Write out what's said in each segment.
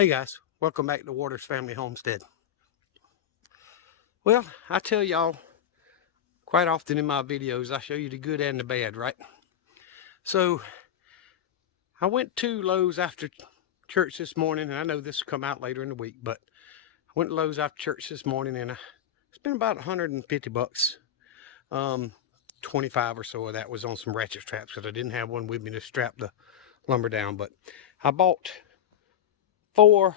Hey guys, welcome back to Waters Family Homestead. Well, I tell y'all quite often in my videos, I show you the good and the bad, right? So I went to Lowe's after church this morning, and I know this will come out later in the week, but I went to Lowe's after church this morning and I spent about 150 bucks. 25 or so of that was on some ratchet straps because I didn't have one with me to strap the lumber down. But I bought 4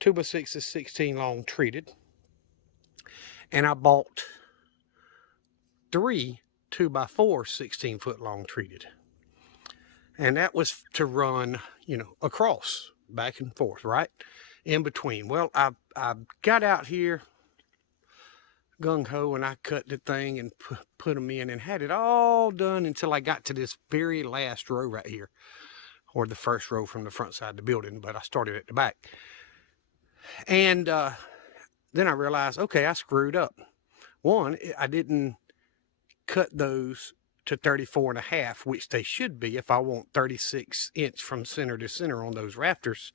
2x6s 16 long treated, and I bought 3 2x4 16-foot long treated. And that was to run, across, back and forth, right? In between. Well, I got out here gung-ho and I cut the thing and put them in and had it all done until I got to this very last row right here, or the first row from the front side of the building, but I started at the back. And then I realized, okay, I screwed up. One, I didn't cut those to 34.5, which they should be if I want 36-inch from center to center on those rafters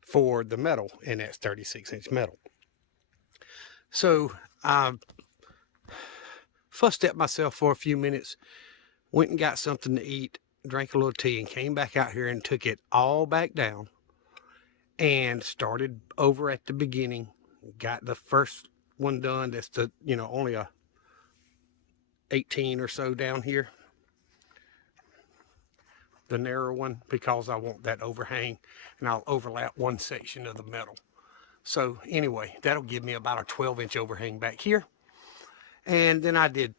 for the metal, and that's 36-inch metal. So I fussed at myself for a few minutes, went and got something to eat, drank a little tea, and came back out here and took it all back down and started over at the beginning. Got the first one done. That's the, only a 18 or so down here, the narrow one, because I want that overhang, and I'll overlap one section of the metal. So anyway, that'll give me about a 12-inch overhang back here. And then I did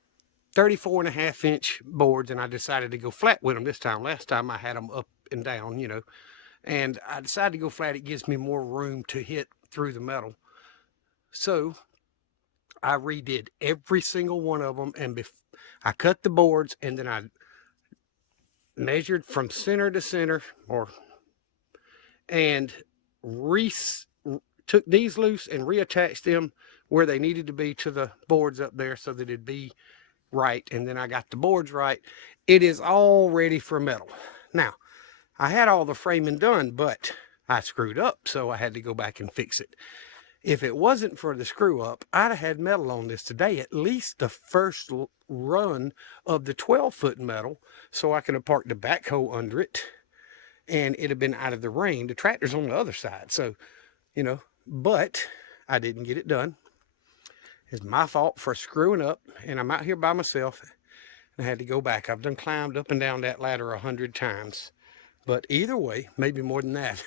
34.5-inch boards, and I decided to go flat with them this time. Last time I had them up and down, and I decided to go flat. It gives me more room to hit through the metal. So I redid every single one of them, and I cut the boards, and then I measured from center to center, and took these loose and reattached them where they needed to be to the boards up there so that it'd be right. And then I got the boards right. It is all ready for metal. Now, I had all the framing done, but I screwed up, so I had to go back and fix it. If it wasn't for the screw up, I'd have had metal on this today, at least the first run of the 12-foot metal, so I could have parked the backhoe under it and it'd have been out of the rain. The tractor's on the other side, so, but I didn't get it done. It's my fault for screwing up, and I'm out here by myself and I had to go back. I've done climbed up and down that ladder 100 times, but either way, maybe more than that.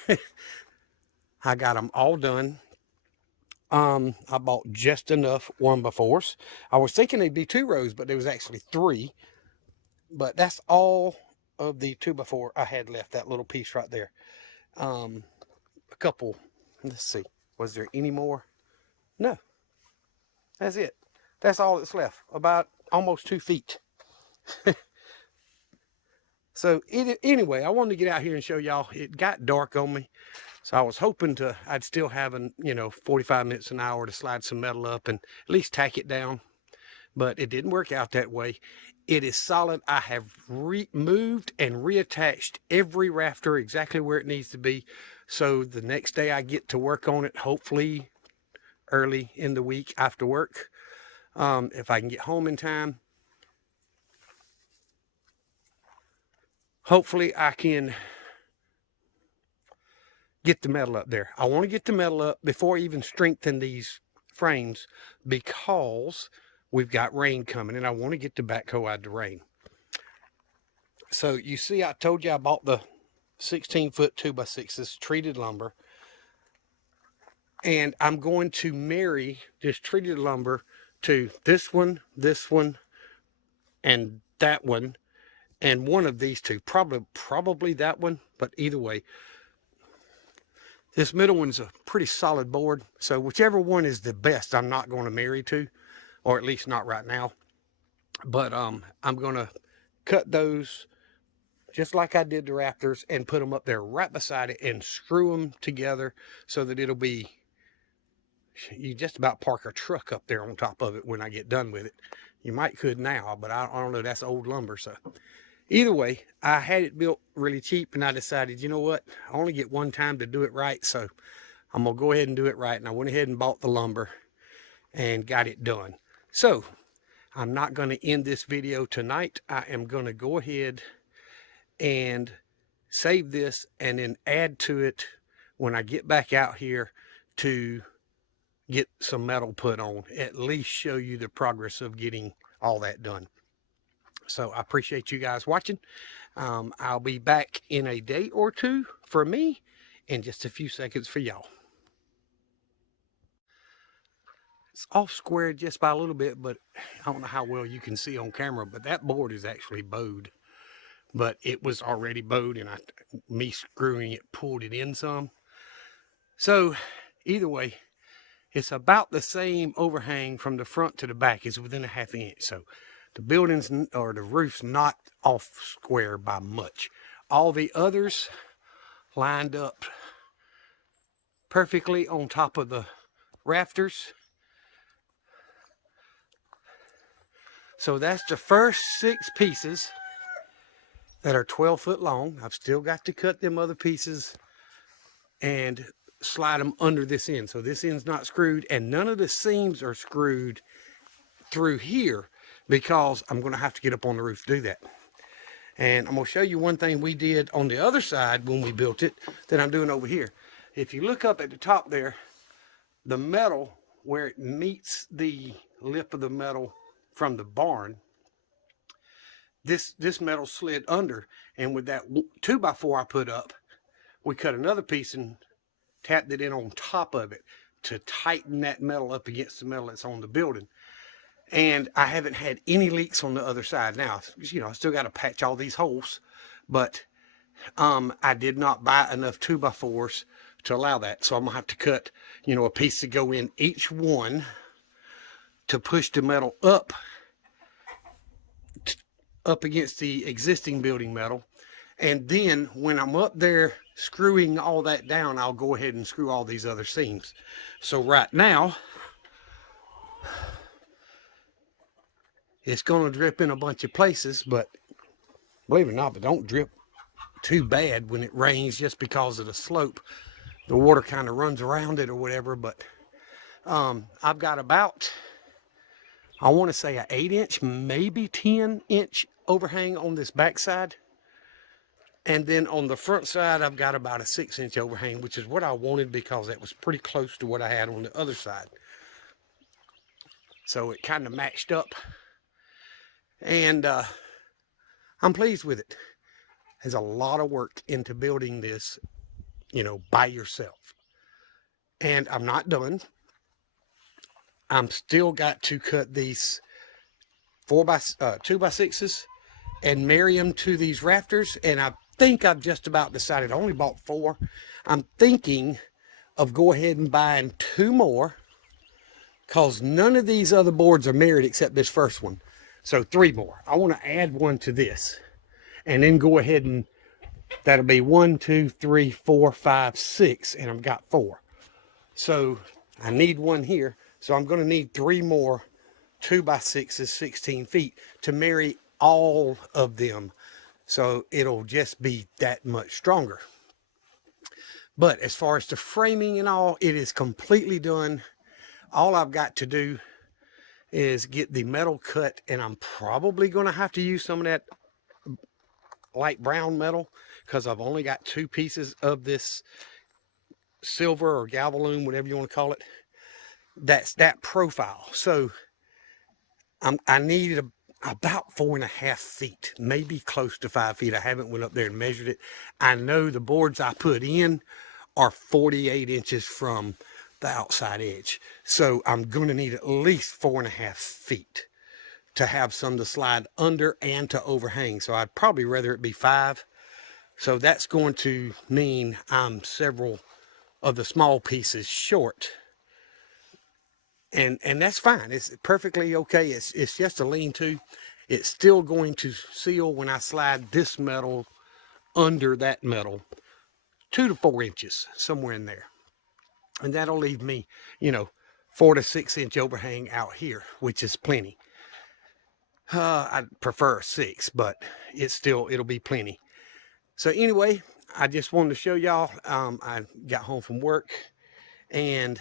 I got them all done. I bought just enough 1x4s. I was thinking they'd be 2 rows, but there was actually 3. But that's all of the 2x4 I had left, that little piece right there. A couple, let's see, was there any more? No, that's it. That's all that's left, about almost 2 feet. So anyway, I wanted to get out here and show y'all. It got dark on me, so I was hoping I'd still have 45 minutes, an hour to slide some metal up and at least tack it down. But it didn't work out that way. It is solid. I have moved and reattached every rafter exactly where it needs to be. So the next day I get to work on it, hopefully early in the week after work, if I can get home in time. Hopefully I can get the metal up there. I want to get the metal up before I even strengthen these frames, because we've got rain coming and I want to get the backhoe out of the rain. So you see, I told you I bought the 16-foot 2x6s treated lumber, and I'm going to marry this treated lumber to this one, and that one, and one of these two, probably that one, but either way, this middle one's a pretty solid board, so whichever one is the best I'm not going to marry to, or at least not right now. But I'm going to cut those just like I did the rafters and put them up there right beside it and screw them together so that it'll be, you just about park a truck up there on top of it when I get done with it. You might could now, but I don't know, that's old lumber. So either way, I had it built really cheap, and I decided, you know what, I only get one time to do it right, so I'm going to go ahead and do it right. And I went ahead and bought the lumber and got it done. So I'm not going to end this video tonight. I am going to go ahead and save this and then add to it when I get back out here to get some metal put on, at least show you the progress of getting all that done. So I appreciate you guys watching. I'll be back in a day or two for me, and just a few seconds for y'all. It's off squared just by a little bit, but I don't know how well you can see on camera, but that board is actually bowed. But it was already bowed, and me screwing it pulled it in some. So either way, it's about the same overhang from the front to the back. It's within a ½ inch. So the building's or the roof's not off square by much. All the others lined up perfectly on top of the rafters. So that's the first 6 pieces that are 12 foot long. I've still got to cut them other pieces and slide them under this end. So this end's not screwed, and none of the seams are screwed through here because I'm going to have to get up on the roof to do that. And I'm going to show you one thing we did on the other side when we built it that I'm doing over here. If you look up at the top there, the metal where it meets the lip of the metal from the barn, this metal slid under, and with that 2x4 I put up, we cut another piece and tapped it in on top of it to tighten that metal up against the metal that's on the building. And I haven't had any leaks on the other side. Now, you know, I still got to patch all these holes, but I did not buy enough 2x4s to allow that. So I'm gonna have to cut, you know, a piece to go in each one to push the metal up against the existing building metal. And then when I'm up there screwing all that down, I'll go ahead and screw all these other seams. So right now, it's going to drip in a bunch of places, but believe it or not, but don't drip too bad when it rains just because of the slope. The water kind of runs around it or whatever, but I've got about, I want to say, an 8-inch, maybe 10-inch overhang on this backside. And then on the front side, I've got about a 6-inch overhang, which is what I wanted because that was pretty close to what I had on the other side. So it kind of matched up. And I'm pleased with it. There's a lot of work into building this, you know, by yourself. And I'm not done. I'm still got to cut these 2x6s and marry them to these rafters. And I think I've just about decided. I only bought 4. I'm thinking of go ahead and buying 2 more, because none of these other boards are married except this first one. So 3 more. I want to add one to this, and then go ahead and that'll be 1, 2, 3, 4, 5, 6, and I've got 4. So I need one here. So I'm going to need 3 more 2x6s, 16 feet, to marry all of them. So it'll just be that much stronger. But as far as the framing and all, it is completely done. All I've got to do is get the metal cut, and I'm probably going to have to use some of that light brown metal because I've only got 2 pieces of this silver or galvalume, whatever you want to call it. That's that profile. So I need about 4.5 feet, maybe close to 5 feet. I haven't went up there and measured it. I know the boards I put in are 48 inches from the outside edge. So I'm going to need at least 4.5 feet to have some to slide under and to overhang. So I'd probably rather it be 5. So that's going to mean I'm several of the small pieces short. And that's fine. It's perfectly okay. It's just a lean-to. It's still going to seal when I slide this metal under that metal, 2 to 4 inches, somewhere in there. And that'll leave me, you know, 4 to 6 inch overhang out here, which is plenty. I'd prefer 6, but it'll be plenty. So anyway, I just wanted to show y'all. I got home from work, and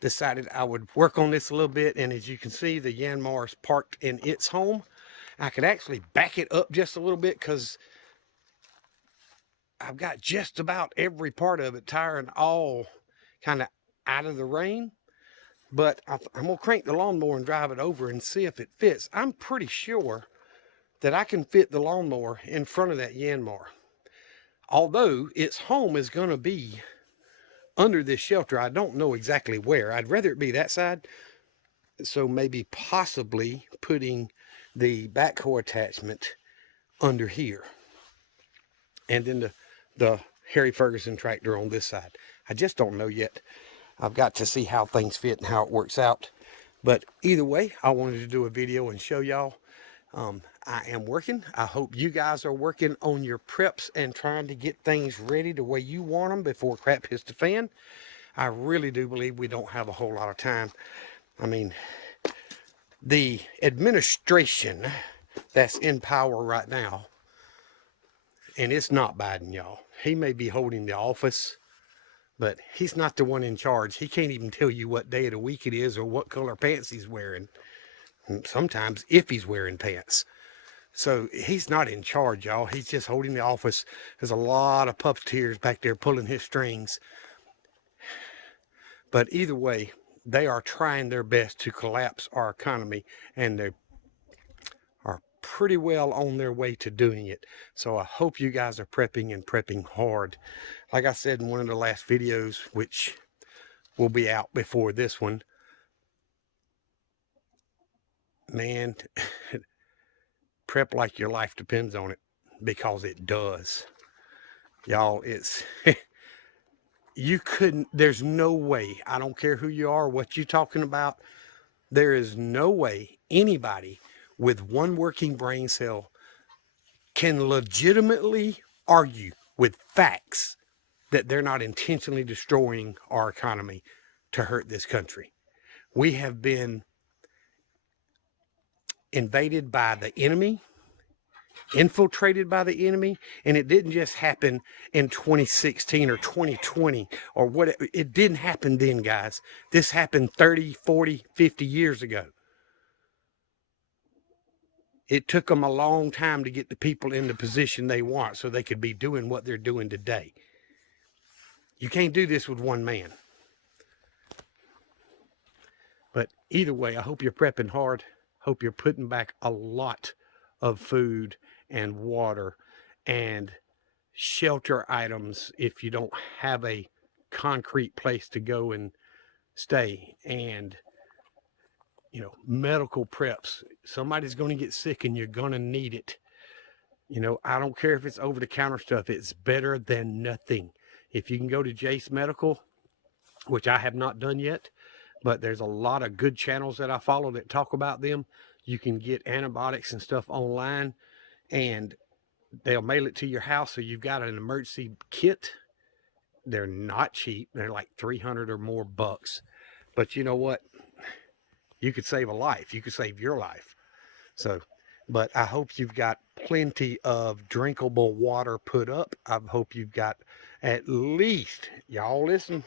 decided I would work on this a little bit. And as you can see, the Yanmar is parked in its home. I could actually back it up just a little bit because I've got just about every part of it, tire and all, kind of out of the rain. But I'm going to crank the lawnmower and drive it over and see if it fits. I'm pretty sure that I can fit the lawnmower in front of that Yanmar. Although its home is going to be under this shelter. I don't know exactly where. I'd rather it be that side. So maybe possibly putting the backhoe attachment under here. And then the Harry Ferguson tractor on this side. I just don't know yet. I've got to see how things fit and how it works out. But either way, I wanted to do a video and show y'all. I am working. I hope you guys are working on your preps and trying to get things ready the way you want them before crap hits the fan. I really do believe we don't have a whole lot of time. I mean, the administration that's in power right now, and it's not Biden, y'all. He may be holding the office, but he's not the one in charge. He can't even tell you what day of the week it is or what color pants he's wearing. Sometimes if he's wearing pants. So he's not in charge, y'all. He's just holding the office. There's a lot of puppeteers back there pulling his strings. But either way, they are trying their best to collapse our economy, and they are pretty well on their way to doing it. So I hope you guys are prepping and prepping hard. Like I said in one of the last videos, which will be out before this one, man, prep like your life depends on it, because it does. Y'all, it's you couldn't, there's no way, I don't care who you are, what you're talking about, there is no way anybody with one working brain cell can legitimately argue with facts that they're not intentionally destroying our economy to hurt this country. We have been invaded by the enemy, infiltrated by the enemy, and it didn't just happen in 2016 or 2020 or what. It didn't happen then, guys. This happened 30, 40, 50 years ago. It took them a long time to get the people in the position they want so they could be doing what they're doing today. You can't do this with one man. But either way, I hope you're prepping hard. Hope you're putting back a lot of food and water and shelter items if you don't have a concrete place to go and stay, and medical preps. Somebody's going to get sick and you're going to need it. I don't care if it's over the counter stuff, it's better than nothing. If you can go to Jase Medical, which I have not done yet, but there's a lot of good channels that I follow that talk about them. You can get antibiotics and stuff online, and they'll mail it to your house. So you've got an emergency kit. They're not cheap. They're like 300 or more bucks. But you know what? You could save a life. You could save your life. So, but I hope you've got plenty of drinkable water put up. I hope you've got at least, y'all listen,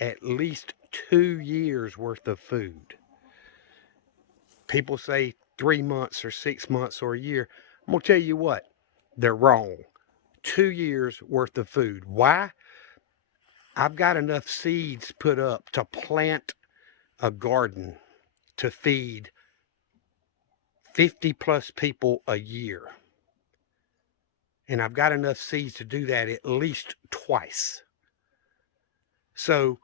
at least 2 years worth of food. People say 3 months or 6 months or a year. I'm going to tell you what, they're wrong. 2 years worth of food. Why? I've got enough seeds put up to plant a garden to feed 50 plus people a year. And I've got enough seeds to do that at least twice. So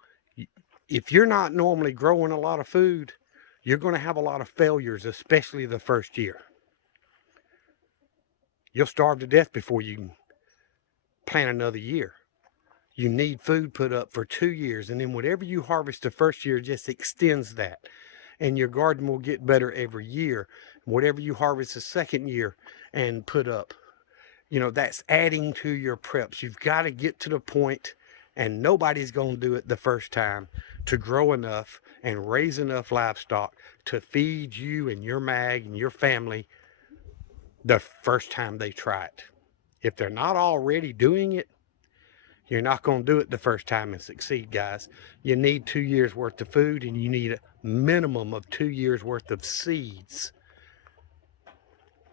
if you're not normally growing a lot of food, you're going to have a lot of failures, especially the first year. You'll starve to death before you can plant another year. You need food put up for 2 years, and then whatever you harvest the first year just extends that. And your garden will get better every year. Whatever you harvest the second year and put up, that's adding to your preps. You've got to get to the point, and nobody's going to do it the first time, to grow enough and raise enough livestock to feed you and your mag and your family the first time they try it. If they're not already doing it, You're not going to do it the first time and succeed, guys. You need 2 years worth of food, and you need a minimum of 2 years worth of seeds.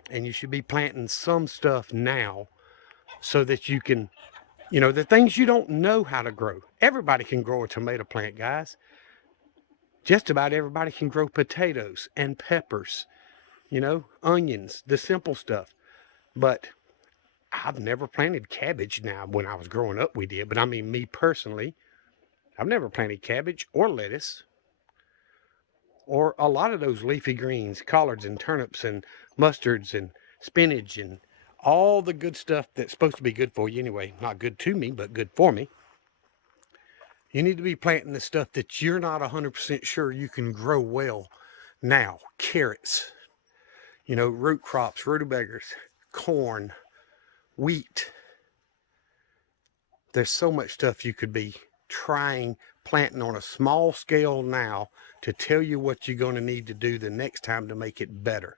And you should be planting some stuff now so that you can, the things you don't know how to grow. Everybody can grow a tomato plant, guys. Just about everybody can grow potatoes and peppers, onions, the simple stuff. But I've never planted cabbage. Now, when I was growing up, we did. But I mean, me personally, I've never planted cabbage or lettuce or a lot of those leafy greens, collards and turnips and mustards and spinach and all the good stuff that's supposed to be good for you anyway. Not good to me, but good for me. You need to be planting the stuff that you're not 100% sure you can grow well now. Carrots, root crops, rutabagas, corn, wheat. There's so much stuff you could be planting on a small scale now to tell you what you're going to need to do the next time to make it better.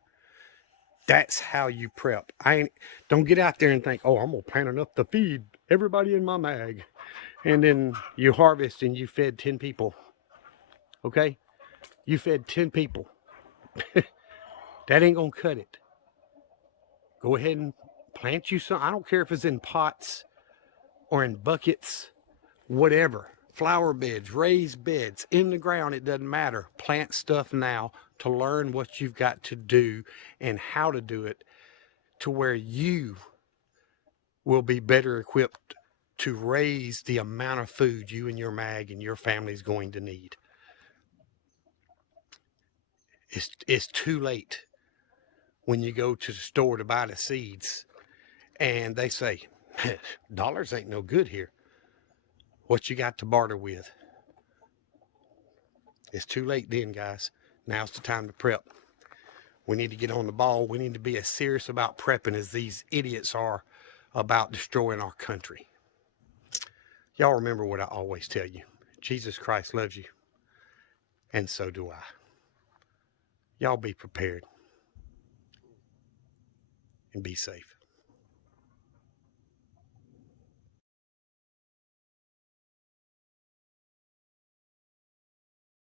That's how you prep. Don't get out there and think, oh, I'm going to plant enough to feed everybody in my mag. And then you harvest and you fed 10 people. Okay? You fed 10 people. That ain't going to cut it. Go ahead and plant you some. I don't care if it's in pots or in buckets, whatever. Flower beds, raised beds, in the ground, it doesn't matter. Plant stuff now to learn what you've got to do and how to do it to where you will be better equipped to raise the amount of food you and your mag and your family's going to need. It's too late when you go to the store to buy the seeds and they say, dollars ain't no good here. What you got to barter with? It's too late then, guys. Now's the time to prep. We need to get on the ball. We need to be as serious about prepping as these idiots are about destroying our country. Y'all remember what I always tell you. Jesus Christ loves you, and so do I. Y'all be prepared and be safe.